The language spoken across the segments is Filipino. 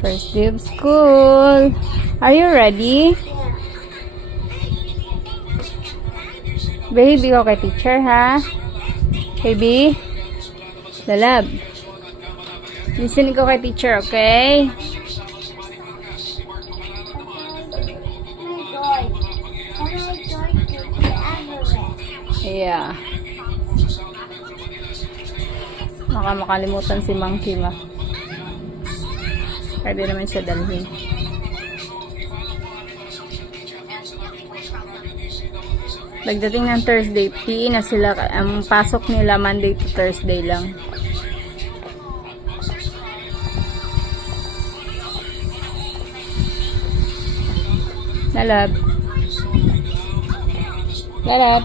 First day of school. Are you ready? Baby, okay, teacher, ha? Baby? Lalab. Listen ko kay teacher, okay? Yeah. Baka makalimutan si Monkey ma. Pwede naman siya dalhin. Pagdating ng Thursday, PE na sila. Ang pasok nila Monday to Thursday lang. Lalab. Lalab.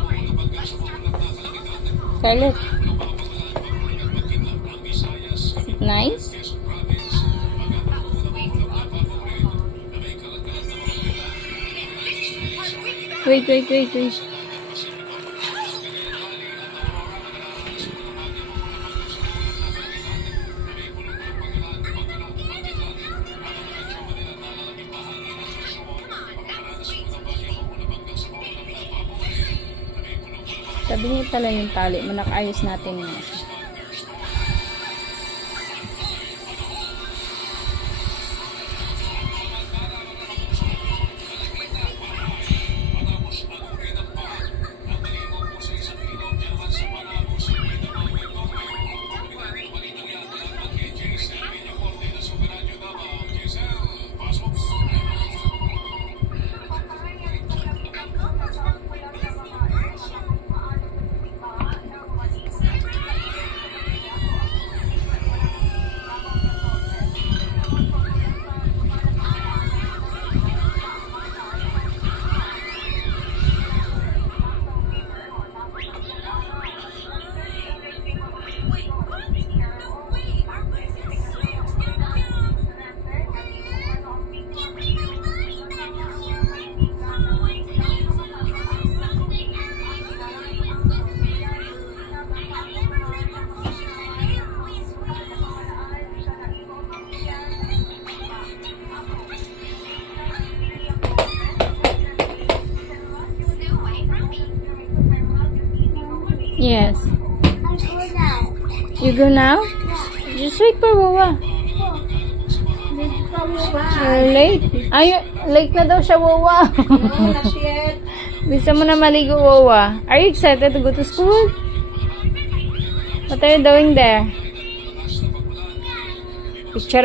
Scarlett. Is it nice? Wait. Sabi niyo pala yung tali, manakayos natin yun. Yes. I go now. You go now? Just wait for Wawa. You're late. Ay, late na daw siya, Wawa. No, not yet. Bisa mo na maligo, Wawa. Are you excited to go to school? What are you doing there? Picture